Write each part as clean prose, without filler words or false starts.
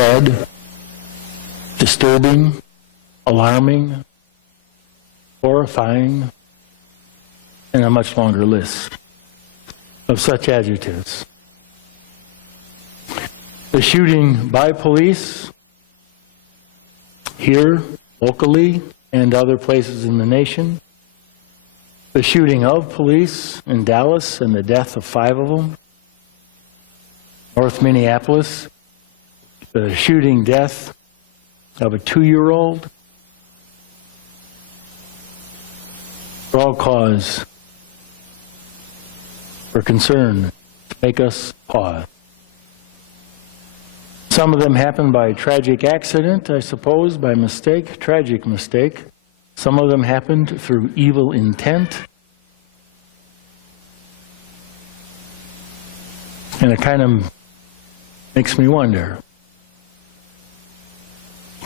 sad, disturbing, alarming, horrifying, and a much longer list of such adjectives. The shooting by police here, locally, and other places in the nation. The shooting of police in Dallas and the death of 5 of them. North Minneapolis, the shooting death of a 2-year-old. For all cause for concern to make us pause. Some of them happened by tragic accident, I suppose, by mistake, tragic mistake. Some of them happened through evil intent. And it kind of makes me wonder,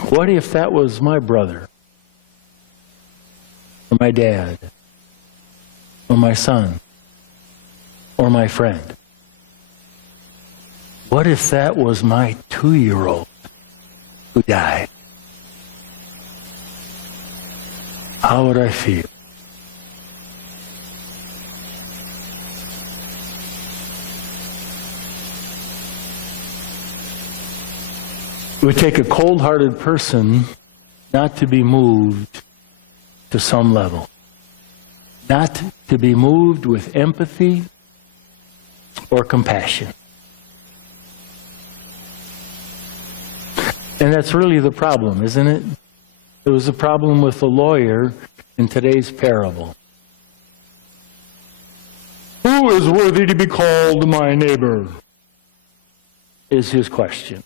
what if that was my brother, or my dad, or my son, or my friend? What if that was my 2-year-old who died? How would I feel? It would take a cold-hearted person not to be moved to some level, not to be moved with empathy or compassion. And that's really the problem, isn't it? It was a problem with the lawyer in today's parable. Who is worthy to be called my neighbor? Is his question.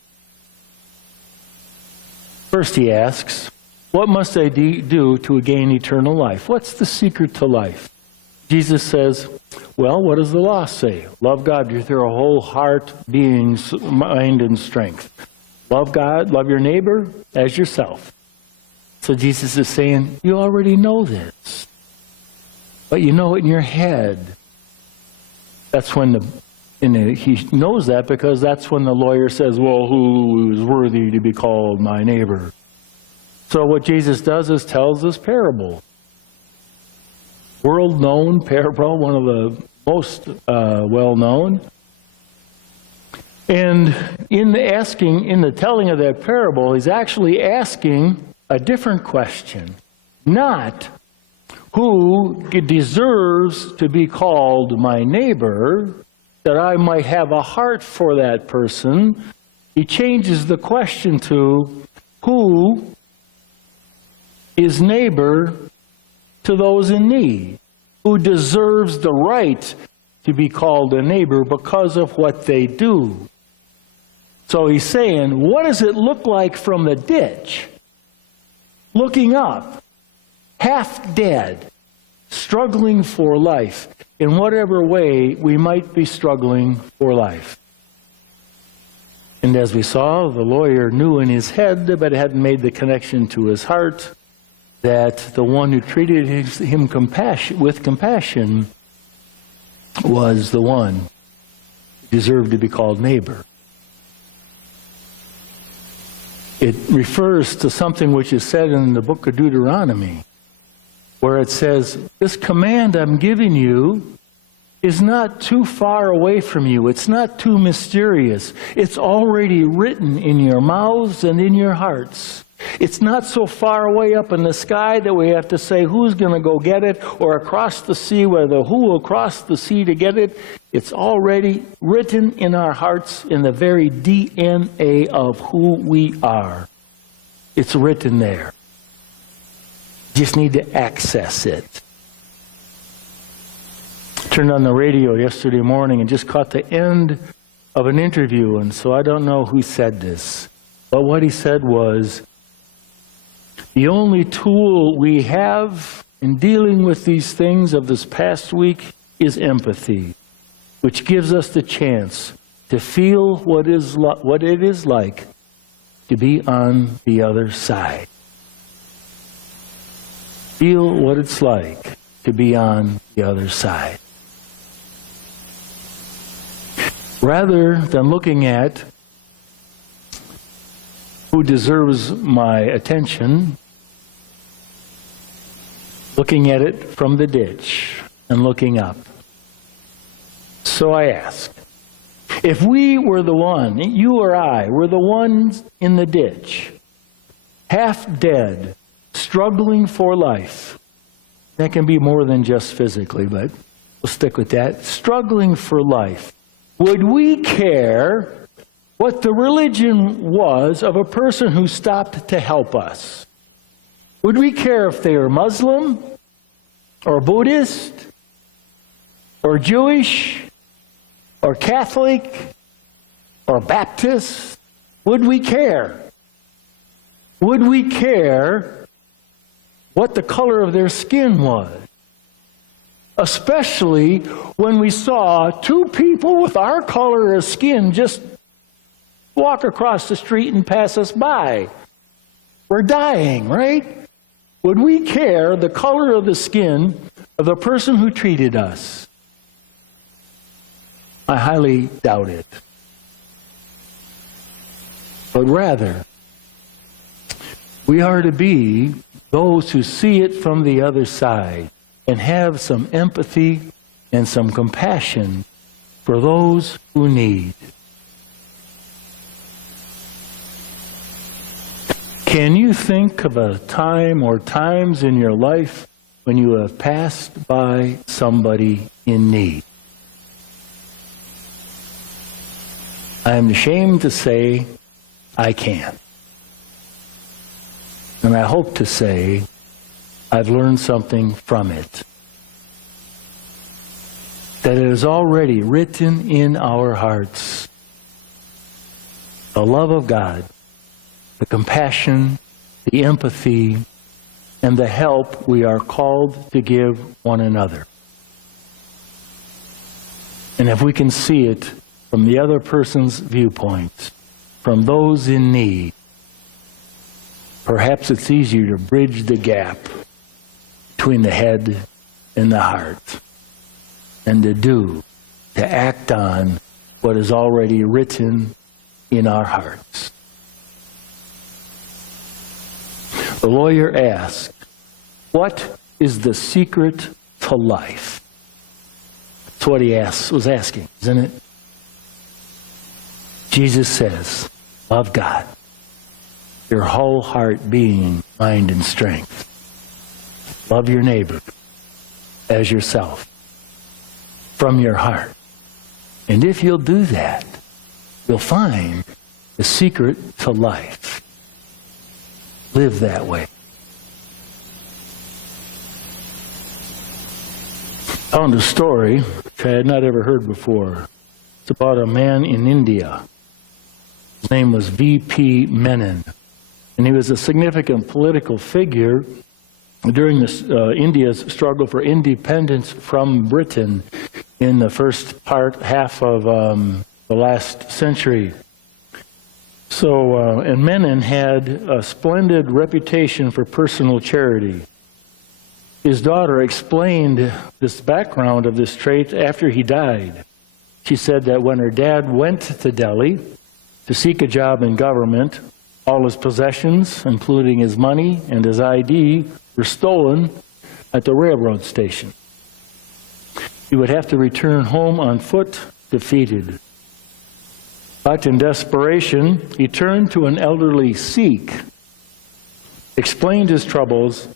First he asks, what must I do to gain eternal life? What's the secret to life? Jesus says, well, what does the law say? Love God with your whole heart, being, mind, and strength. Love God, love your neighbor as yourself. So Jesus is saying, you already know this. But you know it in your head. That's when he knows that because that's when the lawyer says, well, who is worthy to be called my neighbor? So what Jesus does is tells this parable. World-known parable, one of the most well-known. And in the telling of that parable, he's actually asking a different question. Not who deserves to be called my neighbor, that I might have a heart for that person. He changes the question to who is neighbor to those in need, who deserves the right to be called a neighbor because of what they do. So he's saying, what does it look like from the ditch? Looking up, half dead, struggling for life, in whatever way we might be struggling for life. And as we saw, the lawyer knew in his head, but hadn't made the connection to his heart, that the one who treated him with compassion was the one who deserved to be called neighbor. It refers to something which is said in the book of Deuteronomy, where it says, this command I'm giving you is not too far away from you. It's not too mysterious. It's already written in your mouths and in your hearts. It's not so far away up in the sky that we have to say who's going to go get it, or across the sea, whether who will cross the sea to get it. It's already written in our hearts, in the very DNA of who we are. It's written there. Just need to access it. Turned on the radio yesterday morning and just caught the end of an interview, and so I don't know who said this, but what he said was, the only tool we have in dealing with these things of this past week is empathy, which gives us the chance to feel what it is like to be on the other side. Feel what it's like to be on the other side. Rather than looking at who deserves my attention, looking at it from the ditch and looking up. So I ask, if we were the one, you or I, were the ones in the ditch, half dead, struggling for life, that can be more than just physically, but we'll stick with that, struggling for life, would we care what the religion was of a person who stopped to help us? Would we care if they were Muslim, or Buddhist, or Jewish, or Catholic, or Baptist? Would we care? Would we care what the color of their skin was? Especially when we saw two people with our color of skin just walk across the street and pass us by. We're dying, right? Would we care the color of the skin of the person who treated us? I highly doubt it. But rather, we are to be those who see it from the other side and have some empathy and some compassion for those who need. Can you think of a time or times in your life when you have passed by somebody in need? I am ashamed to say I can't. And I hope to say I've learned something from it. That it is already written in our hearts. The love of God, the compassion, the empathy, and the help we are called to give one another. And if we can see it from the other person's viewpoint, from those in need, perhaps it's easier to bridge the gap between the head and the heart, and to act on what is already written in our hearts. The lawyer asked, what is the secret to life? That's what he was asking, isn't it? Jesus says, love God, your whole heart, being, mind, and strength. Love your neighbor as yourself from your heart. And if you'll do that, you'll find the secret to life. Live that way. I found a story which I had not ever heard before. It's about a man in India. His name was V.P. Menon, and he was a significant political figure during India's struggle for independence from Britain in the first half of the last century. So, and Menon had a splendid reputation for personal charity. His daughter explained this background of this trait after he died. She said that when her dad went to Delhi to seek a job in government, all his possessions, including his money and his ID, were stolen at the railroad station. He would have to return home on foot, defeated. But in desperation, he turned to an elderly Sikh, explained his troubles,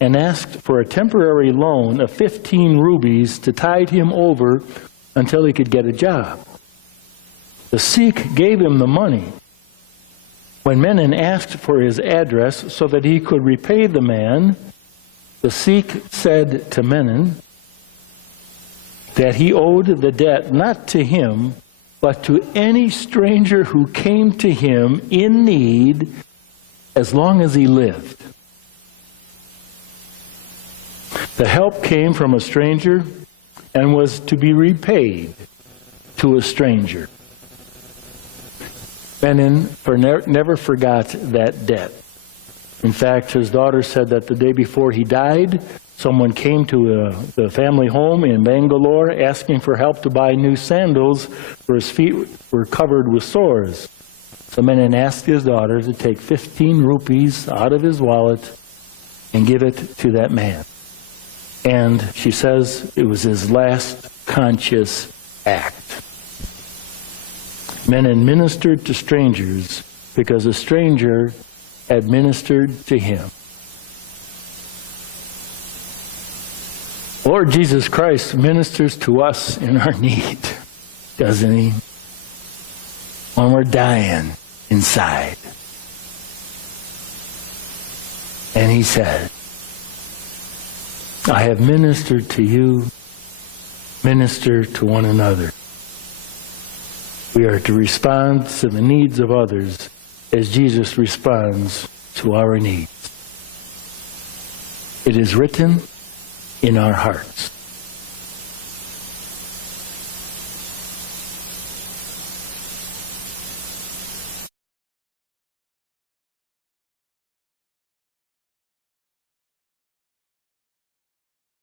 and asked for a temporary loan of 15 rupees to tide him over until he could get a job. The Sikh gave him the money. When Menon asked for his address so that he could repay the man, the Sikh said to Menon that he owed the debt not to him, but to any stranger who came to him in need as long as he lived. The help came from a stranger and was to be repaid to a stranger. Menon never forgot that debt. In fact, his daughter said that the day before he died, someone came to the family home in Bangalore asking for help to buy new sandals, for his feet were covered with sores. So Menon asked his daughter to take 15 rupees out of his wallet and give it to that man. And she says it was his last conscious act. Menon ministered to strangers because a stranger had ministered to him. Lord Jesus Christ ministers to us in our need, doesn't he? When we're dying inside. And he said, I have ministered to you, minister to one another. We are to respond to the needs of others as Jesus responds to our needs. It is written in our hearts.